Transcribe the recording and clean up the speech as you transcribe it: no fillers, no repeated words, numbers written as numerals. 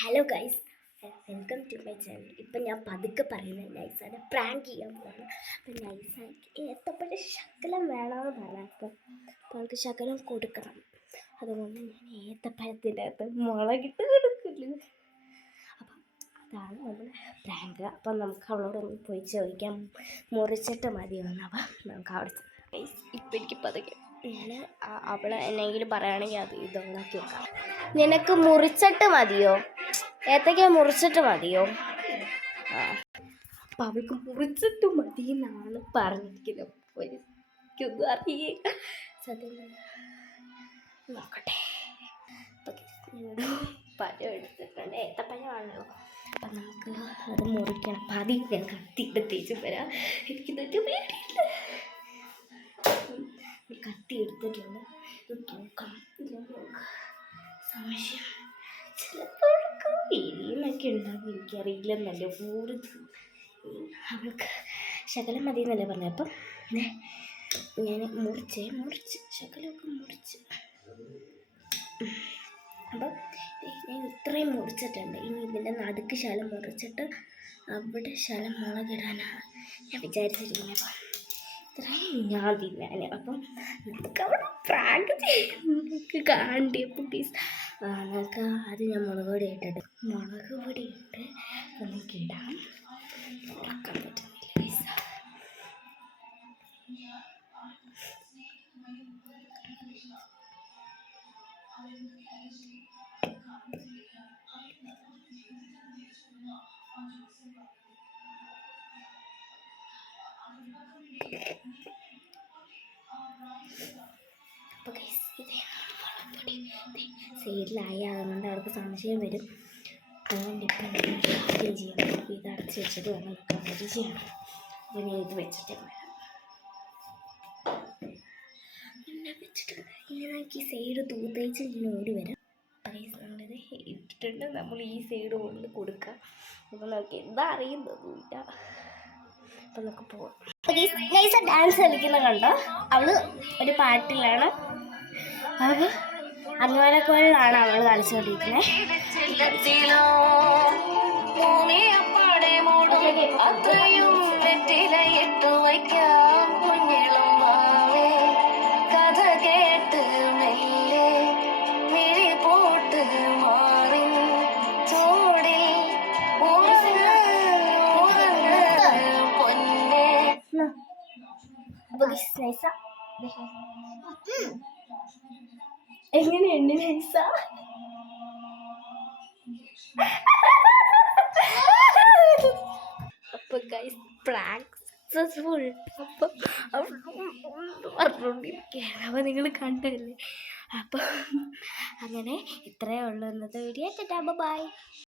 Hello guys, welcome to my channel. ഇപ്പം ഞാൻ പതുക്കെ പറയുന്നത് നൈസാനെ പ്രാങ്ക് ചെയ്യാൻ പോകുന്നു. അപ്പം നൈസായിട്ട് ഏത്തപ്പഴ ശകലം വേണമെന്ന് പറഞ്ഞപ്പോൾ അവൾക്ക് ശകലം കൊടുക്കണം. അതുകൊണ്ട് ഞാൻ ഏത്തപ്പഴത്തിൻ്റെ അകത്ത് മുളകിട്ട് കൊടുക്കില്ല. അപ്പം അതാണ് നമ്മുടെ പ്രാങ്ക്. അപ്പം നമുക്ക് അവളോടൊന്ന് പോയി ചോദിക്കാം, മുറിച്ചിട്ട് മതിയൊന്ന്. അപ്പം നമുക്ക് അവിടെ ഇപ്പം എനിക്ക് പതുക്കെ ഞാൻ അവൾ എന്നെങ്കിലും പറയുകയാണെങ്കിൽ അത് ഇതുണ്ടാക്കി വെക്കാം. നിനക്ക് മുറിച്ചിട്ട് മതിയോ? ഏത്തയ്ക്ക മുറിച്ചിട്ട് മതിയോ? അപ്പം അവൾക്ക് മുറിച്ചിട്ട് മതി എന്നാണ് പറഞ്ഞിരിക്കുന്നത്. എനിക്കൊന്നും അറിയില്ല സത്യം. നോക്കട്ടെ. പഴം എടുത്തിട്ടുണ്ട്, ഏത്തപ്പഴമാണല്ലോ. അപ്പം നമുക്ക് അത് മുറിക്കണം. അപ്പം അതിൽ ഞാൻ കത്തി എടുത്തേച്ച് വരാം. എനിക്കിതൊക്കെ പേടിയില്ല. കത്തി എടുത്തിട്ടുണ്ട്. ഇത് തൂക്കണം. സംശയം ചിലപ്പോഴൊക്കെ എരിയെന്നൊക്കെ ഉണ്ടാകും, എനിക്കറിയില്ലെന്നല്ല. അവൾക്ക് ശകലം മതി എന്നല്ലേ പറഞ്ഞത്. അപ്പം ഞാൻ മുറിച്ച് ശകലമൊക്കെ മുറിച്ച്. അപ്പം ഞാൻ ഇത്രയും മുറിച്ചിട്ടുണ്ട്. ഇനി ഇതിൻ്റെ നടുക്ക് ശകലം മുറിച്ചിട്ട് അവിടെ ശകലം മുളകിടാനാണ് ഞാൻ വിചാരിച്ചിരിക്കുന്നത്. അപ്പം ഇത്രയും ഞാൻ തിന്നാൻ. അപ്പം നമുക്ക് അവിടെ പ്രാങ്ക് ചെയ്യുന്നതൊക്കെ കാണണ്ടേ? അപ്പം പ്ലീസ് നമുക്ക് അത് ഞാൻ മുളക് പൊടി ഇട്ടിട്ട് നമുക്കിടാം. തുറക്കാൻ പറ്റുന്നില്ല പൈസ. അപ്പോൾ സൈഡിലായി, അതുകൊണ്ട് അവർക്ക് സംശയം വരും. അതുകൊണ്ട് ഇപ്പം ആദ്യം ചെയ്യാം. അപ്പോൾ ഇത് അടച്ച് വെച്ചിട്ട് വേണം നമുക്ക് അത് ചെയ്യണം. അപ്പോൾ ഞാൻ ഇത് വെച്ചിട്ട് പിന്നെ വെച്ചിട്ടുണ്ട്. ഇങ്ങനെ നമുക്ക് ഈ സൈഡ് തൂത്തേച്ച് ഇങ്ങനെ ഓടി വരാം. നമ്മളിത് ഇട്ടിട്ടുണ്ട്. നമ്മൾ ഈ സൈഡ് കൊണ്ട് കൊടുക്കുക. അപ്പോൾ നമുക്ക് എന്താ അറിയുന്നതുമില്ല. അപ്പം നമുക്ക് പോവാം. ഡാൻസ് കളിക്കുന്ന കണ്ടോ? അവള് ഒരു പാട്ടിലാണ്. അവൾക്ക് അന്വാനക്കോളിലാണ് അവൾ കളിച്ചുകൊണ്ടിരിക്കുന്നത്. എങ്ങനെയുണ്ട് നൈസ? അപ്പൊ ഗൈസ് പ്രാങ്ക് സക്സസ്ഫുൾ. അപ്പം പറഞ്ഞുകൊണ്ടിരിക്കുകയാണ്. അപ്പം നിങ്ങൾ കണ്ടല്ലേ? അപ്പം അങ്ങനെ ഇത്രയേ ഉള്ളൂ ഇന്നത്തെ വീഡിയോ. ബൈ.